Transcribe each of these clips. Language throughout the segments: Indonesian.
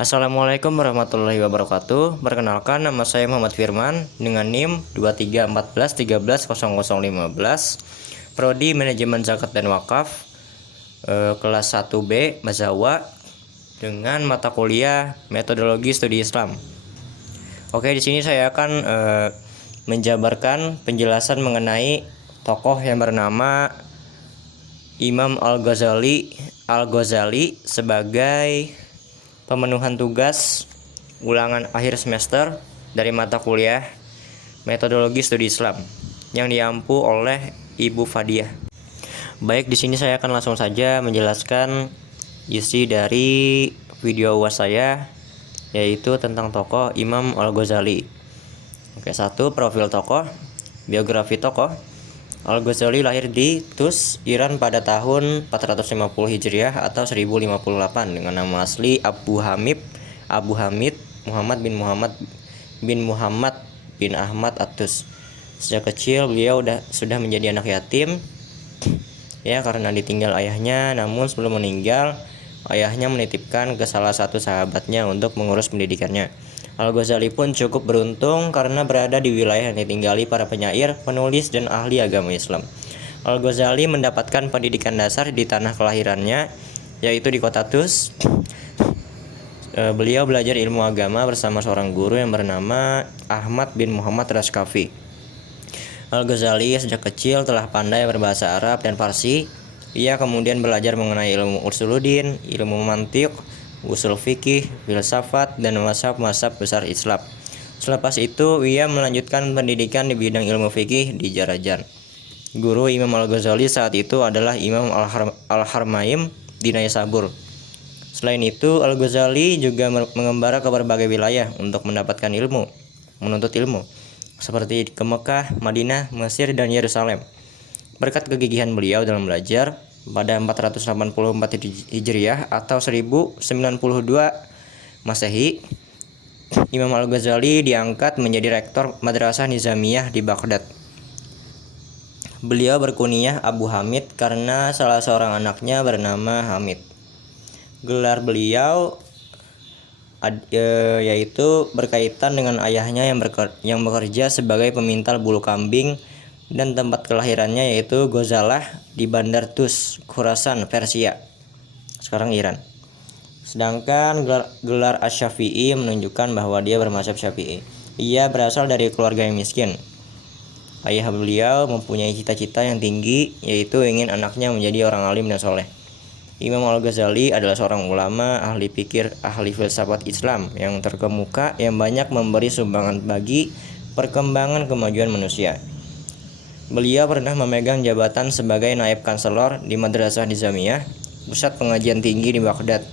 Assalamualaikum warahmatullahi wabarakatuh. Perkenalkan, nama saya Muhammad Firman dengan NIM 2314130015, Prodi Manajemen Zakat dan Wakaf, kelas 1B Mazawa, dengan mata kuliah Metodologi Studi Islam. Oke, di sini saya akan menjabarkan penjelasan mengenai tokoh yang bernama Imam Al-Ghazali sebagai pemenuhan tugas ulangan akhir semester dari mata kuliah Metodologi Studi Islam yang diampu oleh Ibu Fadiah. Baik, di sini saya akan langsung saja menjelaskan isi dari video UAS saya, yaitu tentang tokoh Imam Al-Ghazali. Oke, 1. Profil tokoh. Biografi tokoh. Al-Ghazali lahir di Tus, Iran pada tahun 450 Hijriah atau 1058 dengan nama asli Abu Hamid Muhammad bin Ahmad At-Tus. Sejak kecil beliau sudah menjadi anak yatim ya karena ditinggal ayahnya, namun sebelum meninggal ayahnya menitipkan ke salah satu sahabatnya untuk mengurus pendidikannya. Al-Ghazali pun cukup beruntung karena berada di wilayah yang ditinggali para penyair, penulis, dan ahli agama Islam. Al-Ghazali mendapatkan pendidikan dasar di tanah kelahirannya, yaitu di kota Tus. Beliau belajar ilmu agama bersama seorang guru yang bernama Ahmad bin Muhammad Raskafi. Al-Ghazali sejak kecil telah pandai berbahasa Arab dan Farsi. Ia kemudian belajar mengenai ilmu usuluddin, ilmu mantiq, usul fikih, filsafat, dan mazhab-mazhab besar Islam. Selepas itu, ia melanjutkan pendidikan di bidang ilmu fikih di Jarajan. Guru Imam Al-Ghazali saat itu adalah Imam Al-Harmaim di Naisabur. Selain itu, Al-Ghazali juga mengembara ke berbagai wilayah untuk menuntut ilmu, seperti ke Mekah, Madinah, Mesir, dan Yerusalem. Berkat kegigihan beliau dalam belajar, pada 484 Hijriah atau 1092 Masehi, Imam Al-Ghazali diangkat menjadi rektor Madrasah Nizamiyah di Baghdad. Beliau berkunyah Abu Hamid karena salah seorang anaknya bernama Hamid. Gelar beliau yaitu berkaitan dengan ayahnya yang bekerja sebagai pemintal bulu kambing, dan tempat kelahirannya yaitu Ghozalah di Bandar Tus, Khurasan, Persia, sekarang Iran. Sedangkan gelar Asy-Syafi'i menunjukkan bahwa dia bermazhab Syafi'i. Ia berasal dari keluarga yang miskin. Ayah beliau mempunyai cita-cita yang tinggi, yaitu ingin anaknya menjadi orang alim dan soleh. Imam Al-Ghazali adalah seorang ulama, ahli pikir, ahli filsafat Islam yang terkemuka yang banyak memberi sumbangan bagi perkembangan kemajuan manusia. Beliau pernah memegang jabatan sebagai naib kanselor di Madrasah Nizamiyah, pusat pengajian tinggi di Baghdad.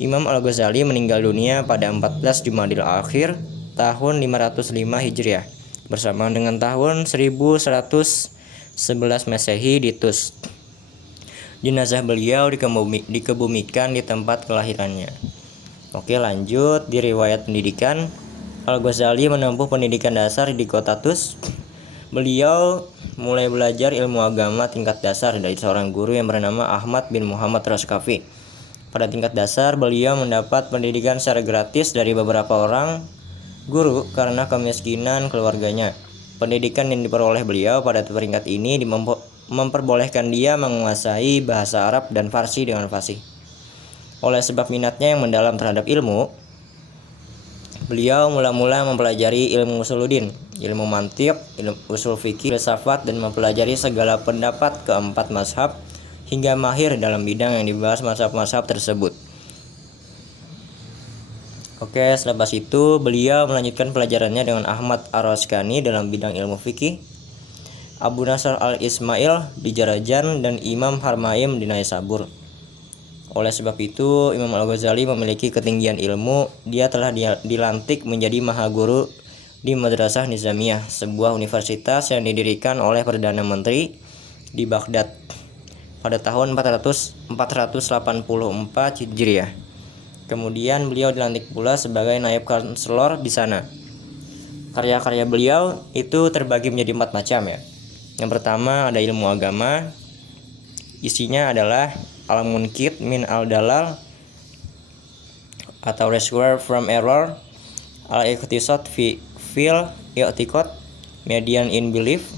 Imam Al-Ghazali meninggal dunia pada 14 Jumadil Akhir tahun 505 Hijriah, bersamaan dengan tahun 1111 Masehi di Tus. Jenazah beliau dikebumikan di tempat kelahirannya. Oke, lanjut di riwayat pendidikan. Al-Ghazali menempuh pendidikan dasar di kota Tus. Beliau mulai belajar ilmu agama tingkat dasar dari seorang guru yang bernama Ahmad bin Muhammad Raskafi. Pada tingkat dasar, beliau mendapat pendidikan secara gratis dari beberapa orang guru karena kemiskinan keluarganya. Pendidikan yang diperoleh beliau pada peringkat ini memperbolehkan dia menguasai bahasa Arab dan Farsi dengan fasih. Oleh sebab minatnya yang mendalam terhadap ilmu, beliau mula-mula mempelajari ilmu usuluddin, ilmu mantiq, ilmu usul fikih, filsafat, dan mempelajari segala pendapat keempat mazhab hingga mahir dalam bidang yang dibahas mazhab-mazhab tersebut. Oke, selepas itu beliau melanjutkan pelajarannya dengan Ahmad Ar-Raskani dalam bidang ilmu fikih, Abu Nasr Al-Ismail di Jarajan, dan Imam Harmaim di Naisabur. Oleh sebab itu, Imam Al-Ghazali memiliki ketinggian ilmu. Dia telah dilantik menjadi mahaguru di Madrasah Nizamiyah, sebuah universitas yang didirikan oleh Perdana Menteri di Baghdad pada tahun 484 Hijriah. Kemudian beliau dilantik pula sebagai naib kanselor di sana. Karya-karya beliau itu terbagi menjadi 4 macam ya. Yang pertama ada ilmu agama. Isinya adalah Al-Munqidh min Al-Dalal atau rescuer from error, al-iqtisad fil i'tiqad, median in belief,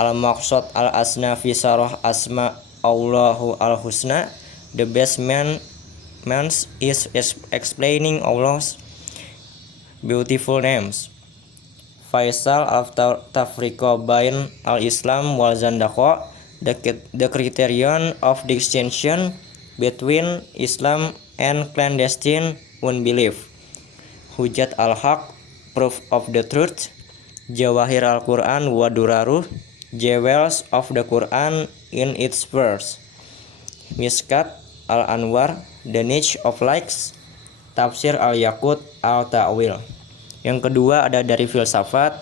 al-maqsad al-asna fi sarah asma Allahu al-husna, the best man's is explaining Allah's beautiful names. Faisal after tafriqa bain al-Islam wal zandaqah, the criterion of distinction between Islam and clandestine unbelief. Hujat al-haq, proof of the truth. Jawahir al-Quran wa duraruh, jewels of the Quran in its verse. Miskat al-Anwar, the niche of lights. Tafsir al-Yaqut al-Ta'wil. Yang kedua ada dari filsafat,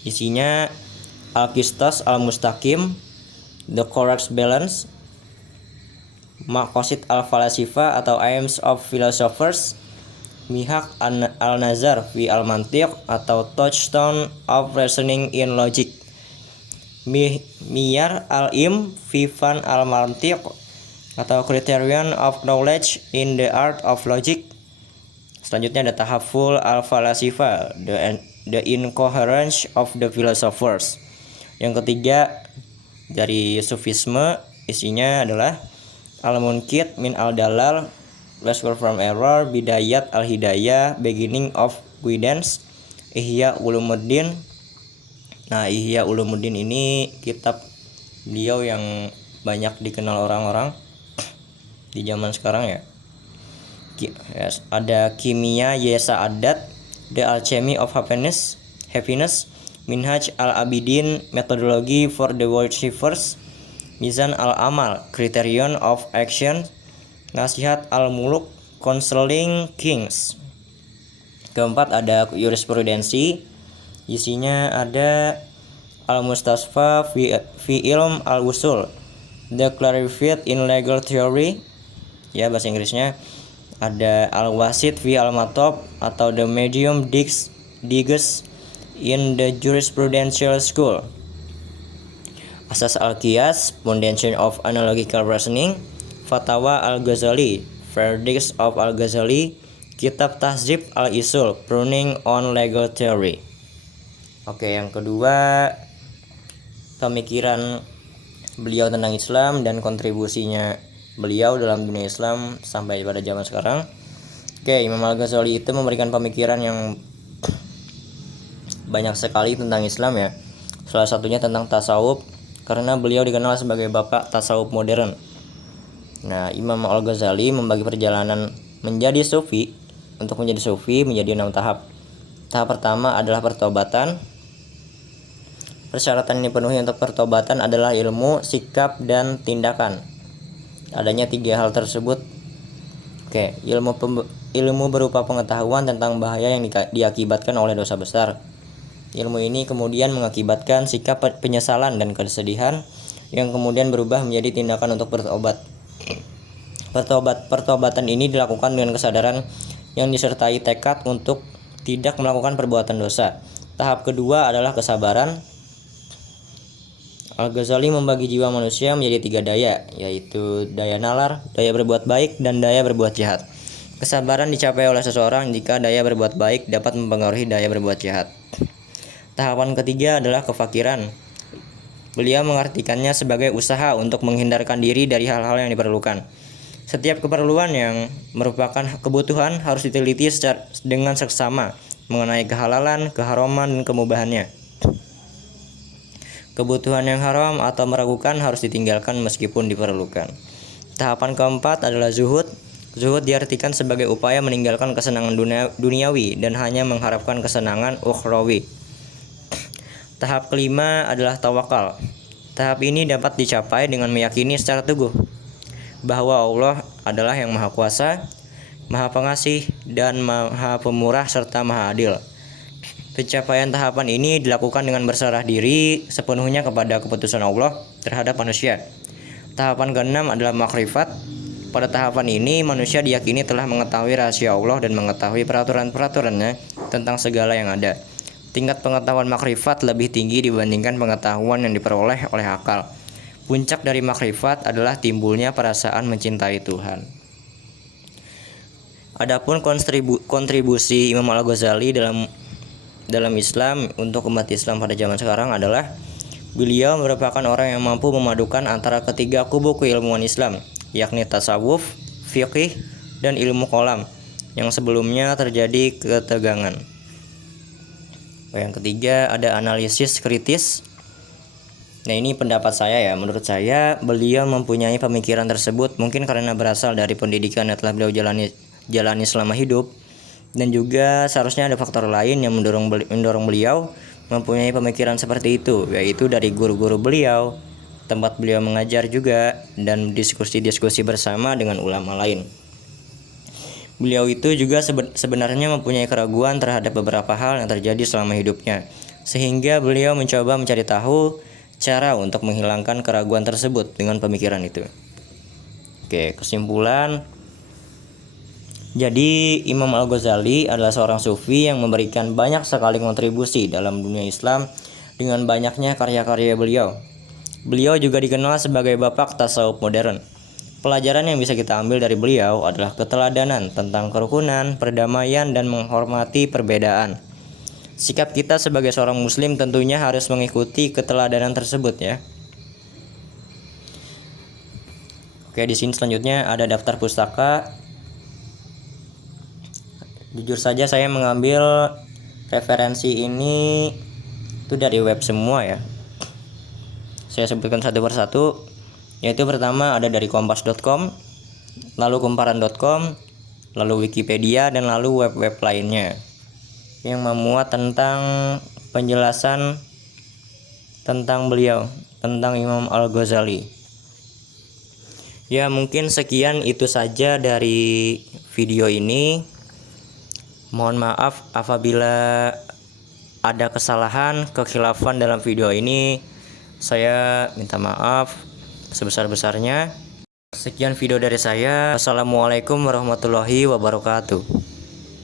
isinya al-Qistas al-Mustaqim, the correct balance. Maqasid al-Falasifa atau aims of philosophers, Mihak al-Nazar fi al-Mantiq atau touchstone of reasoning in logic. Miyar al-Im fi fan al-Mantiq atau criterion of knowledge in the art of logic. Selanjutnya ada Tahaful al-Falasifa, the incoherence of the philosophers. Yang ketiga dari Sufisme, isinya adalah Al-Munkit min al-Dalal, rescue from error, Bidayat al-Hidayah, beginning of guidance, Ihya Ulumuddin. Nah, Ihya Ulumuddin ini kitab beliau yang banyak dikenal orang-orang di zaman sekarang ya. Yes. Ada Kimia Yesa Adat, The Alchemy of Happiness, Minhaj al-Abidin, Methodology for the Worshippers, Mizan al-Amal, Criterion of Action, Nasihat al-Muluk, Counseling Kings. Keempat ada jurisprudensi, isinya ada al-Mustasfa fi ilm al-Usul, The Clarified in Legal Theory, ya bahasa Inggrisnya. Ada al-Wasit fi al-Matab atau The Medium Diges in the Jurisprudential School. Asas al-Qiyas, Foundation of Analogical Reasoning, Fatwa al-Ghazali, Verdicts of al-Ghazali, Kitab Tahzib al-Usul, Pruning on Legal Theory. Oke, yang kedua pemikiran beliau tentang Islam dan kontribusinya beliau dalam dunia Islam sampai pada zaman sekarang. Oke, Imam Al-Ghazali itu memberikan pemikiran yang banyak sekali tentang Islam ya. Salah satunya tentang tasawuf, karena beliau dikenal sebagai bapak tasawuf modern. Nah, Imam Al-Ghazali membagi perjalanan menjadi sufi. Untuk menjadi sufi menjadi 6 tahap. Tahap pertama adalah pertobatan. Persyaratan yang dipenuhi untuk pertobatan adalah ilmu, sikap, dan tindakan. Adanya 3 hal tersebut. Oke, ilmu berupa pengetahuan tentang bahaya yang diakibatkan oleh dosa besar. Ilmu ini kemudian mengakibatkan sikap penyesalan dan kesedihan yang kemudian berubah menjadi tindakan untuk bertobat. Pertobatan ini dilakukan dengan kesadaran yang disertai tekad untuk tidak melakukan perbuatan dosa. Tahap kedua adalah kesabaran. Al-Ghazali membagi jiwa manusia menjadi 3 daya, yaitu daya nalar, daya berbuat baik, dan daya berbuat jahat. Kesabaran dicapai oleh seseorang jika daya berbuat baik dapat mempengaruhi daya berbuat jahat. Tahapan ketiga adalah kefakiran. Beliau mengartikannya sebagai usaha untuk menghindarkan diri dari hal-hal yang diperlukan. Setiap keperluan yang merupakan kebutuhan harus diteliti dengan seksama mengenai kehalalan, keharaman, dan kemubahannya. Kebutuhan yang haram atau meragukan harus ditinggalkan meskipun diperlukan. Tahapan keempat adalah zuhud. Zuhud diartikan sebagai upaya meninggalkan kesenangan duniawi dan hanya mengharapkan kesenangan ukhrawi. Tahap kelima adalah tawakal. Tahap ini dapat dicapai dengan meyakini secara teguh bahwa Allah adalah yang Maha Kuasa, Maha Pengasih, dan Maha Pemurah serta Maha Adil. Pencapaian tahapan ini dilakukan dengan berserah diri sepenuhnya kepada keputusan Allah terhadap manusia. Tahapan keenam adalah makrifat. Pada tahapan ini manusia diyakini telah mengetahui rahasia Allah dan mengetahui peraturan-peraturannya tentang segala yang ada. Tingkat pengetahuan makrifat lebih tinggi dibandingkan pengetahuan yang diperoleh oleh akal. Puncak dari makrifat adalah timbulnya perasaan mencintai Tuhan. Adapun kontribusi Imam Al-Ghazali dalam Islam untuk umat Islam pada zaman sekarang adalah beliau merupakan orang yang mampu memadukan antara ketiga kubu keilmuan Islam, yakni tasawuf, fiqih, dan ilmu kalam yang sebelumnya terjadi ketegangan. Yang ketiga ada analisis kritis. Nah, ini pendapat saya ya. Menurut saya beliau mempunyai pemikiran tersebut mungkin karena berasal dari pendidikan yang telah beliau jalani selama hidup, dan juga seharusnya ada faktor lain yang mendorong beliau mempunyai pemikiran seperti itu, yaitu dari guru-guru beliau, tempat beliau mengajar juga, dan diskusi-diskusi bersama dengan ulama lain. Beliau itu juga sebenarnya mempunyai keraguan terhadap beberapa hal yang terjadi selama hidupnya, sehingga beliau mencoba mencari tahu cara untuk menghilangkan keraguan tersebut dengan pemikiran itu. Oke, kesimpulan. Jadi Imam Al-Ghazali adalah seorang sufi yang memberikan banyak sekali kontribusi dalam dunia Islam dengan banyaknya karya-karya beliau. Beliau juga dikenal sebagai bapak tasawuf modern. Pelajaran yang bisa kita ambil dari beliau adalah keteladanan tentang kerukunan, perdamaian, dan menghormati perbedaan. Sikap kita sebagai seorang muslim tentunya harus mengikuti keteladanan tersebut ya. Oke, di sini selanjutnya ada daftar pustaka. Jujur saja saya mengambil referensi ini itu dari web semua ya. Saya sebutkan satu persatu, yaitu pertama ada dari kompas.com, lalu kumparan.com, lalu Wikipedia, dan lalu web-web lainnya yang memuat tentang penjelasan tentang beliau, tentang Imam Al-Ghazali. Ya, mungkin sekian itu saja dari video ini. Mohon maaf apabila ada kesalahan, kekhilafan dalam video ini. Saya minta maaf sebesar-besarnya. Sekian video dari saya. Assalamualaikum warahmatullahi wabarakatuh.